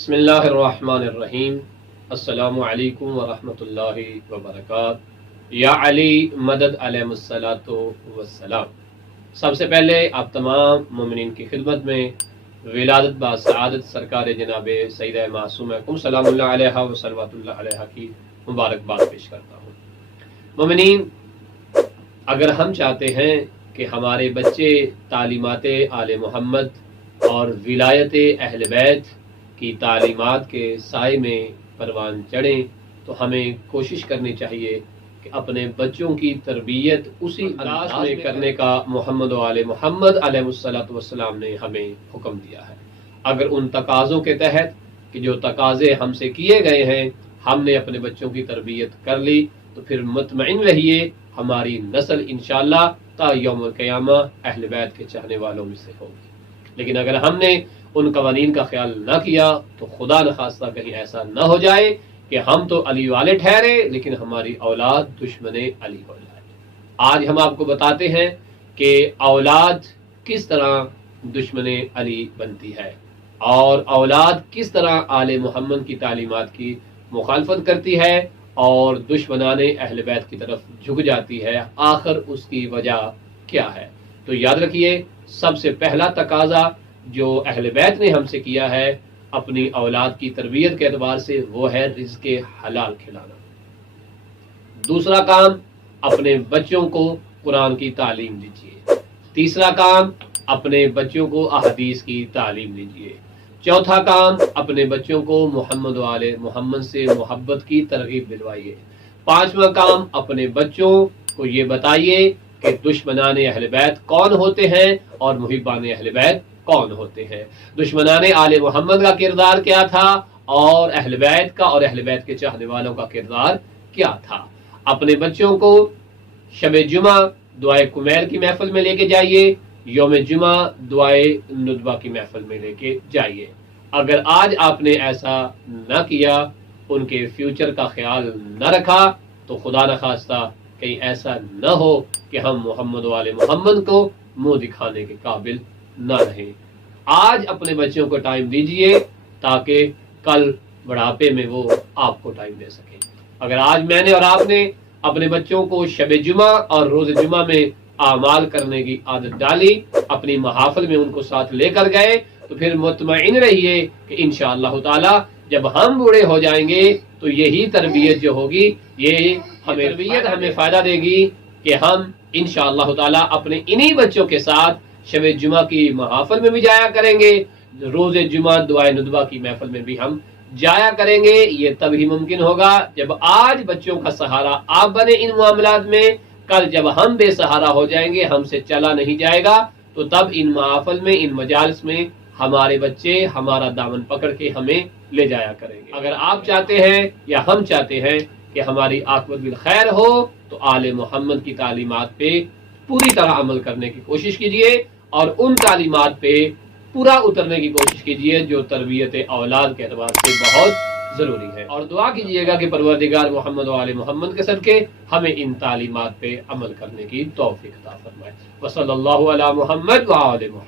بسم اللہ الرحمن الرحیم۔ السلام علیکم ورحمۃ اللہ وبرکاتہ۔ یا علی مدد علیہ الصلاۃ والسلام۔ سب سے پہلے آپ تمام مومنین کی خدمت میں ولادت با سعادت سرکار جناب سیدہ معصومہ سلام اللہ علیہ و صلوات اللہ علیہ کی مبارکباد پیش کرتا ہوں۔ مومنین، اگر ہم چاہتے ہیں کہ ہمارے بچے تعلیمات آل محمد اور ولایت اہل بیت کی تعلیمات کے سائے میں پروان چڑھیں تو ہمیں کوشش کرنی چاہیے کہ اپنے بچوں کی تربیت اسی انداز میں کرنے کا محمد و آل محمد علیہ الصلوۃ والسلام نے ہمیں حکم دیا ہے۔ اگر ان تقاضوں کے تحت کہ جو تقاضے ہم سے کیے گئے ہیں ہم نے اپنے بچوں کی تربیت کر لی تو پھر مطمئن رہیے ہماری نسل انشاءاللہ تا یوم القیامہ اہل بیت کے چاہنے والوں میں سے ہوگی۔ لیکن اگر ہم نے ان قوانین کا خیال نہ کیا تو خدا نخواستہ کہیں ایسا نہ ہو جائے کہ ہم تو علی والے ٹھہرے لیکن ہماری اولاد دشمن علی ہو جائے۔ آج ہم آپ کو بتاتے ہیں کہ اولاد کس طرح دشمن علی بنتی ہے اور اولاد کس طرح آل محمد کی تعلیمات کی مخالفت کرتی ہے اور دشمنان اہل بیت کی طرف جھک جاتی ہے، آخر اس کی وجہ کیا ہے۔ تو یاد رکھیے، سب سے پہلا تقاضا جو اہل بیت نے ہم سے کیا ہے اپنی اولاد کی تربیت کے اعتبار سے وہ ہے رزق حلال کھلانا۔ دوسرا کام، اپنے بچوں کو قرآن کی تعلیم دیجیے۔ تیسرا کام، اپنے بچوں کو احادیث کی تعلیم دیجیے۔ چوتھا کام، اپنے بچوں کو محمد و آل محمد سے محبت کی ترغیب دلوائیے۔ پانچواں کام، اپنے بچوں کو یہ بتائیے کہ دشمنان اہل بیت کون ہوتے ہیں اور محبان اہل بیت کون ہوتے ہیں، دشمنان آل محمد کا کردار کیا تھا اور اہل بیت کا اور اہل بیت کے چاہنے والوں کا کردار کیا تھا۔ اپنے بچوں کو شب جمعہ دعائے کمیل کی محفل میں لے کے جائیے، یوم جمعہ دعائے ندبہ کی محفل میں لے کے جائیے۔ اگر آج آپ نے ایسا نہ کیا، ان کے فیوچر کا خیال نہ رکھا تو خدا نخواستہ کہیں ایسا نہ ہو کہ ہم محمد و آل محمد کو منہ دکھانے کے قابل نہ رہیں۔ آج اپنے بچوں کو ٹائم دیجئے تاکہ کل بڑھاپے میں وہ آپ کو ٹائم دے سکیں۔ اگر آج میں نے اور آپ نے اپنے بچوں کو شب جمعہ اور روز جمعہ میں اعمال کرنے کی عادت ڈالی، اپنی محافل میں ان کو ساتھ لے کر گئے، تو پھر مطمئن رہیے کہ انشاءاللہ تعالی جب ہم بوڑھے ہو جائیں گے تو یہی تربیت جو ہوگی یہ ہمیں فائدہ دے گی کہ ہم انشاءاللہ تعالی اپنے انہی بچوں کے ساتھ شب جمعہ کی محافل میں بھی جایا کریں گے، روز جمعہ دعائے ندبہ کی محفل میں بھی ہم جایا کریں گے۔ یہ تب ہی ممکن ہوگا جب آج بچوں کا سہارا آپ بنے ان معاملات میں، کل جب ہم بے سہارا ہو جائیں گے، ہم سے چلا نہیں جائے گا، تو تب ان محافل میں ان مجالس میں ہمارے بچے ہمارا دامن پکڑ کے ہمیں لے جایا کریں گے۔ اگر آپ چاہتے ہیں یا ہم چاہتے ہیں کہ ہماری عاقبت بالخیر ہو تو آل محمد کی تعلیمات پہ پوری طرح عمل کرنے کی کوشش کیجیے اور ان تعلیمات پہ پورا اترنے کی کوشش کیجیے جو تربیت اولاد کے اعتبار سے بہت ضروری ہے، اور دعا کیجیے گا کہ پروردگار محمد و آل محمد کے صدقے ہمیں ان تعلیمات پہ عمل کرنے کی توفیق عطا فرمائے۔ وصلی اللہ علی محمد و آل محمد۔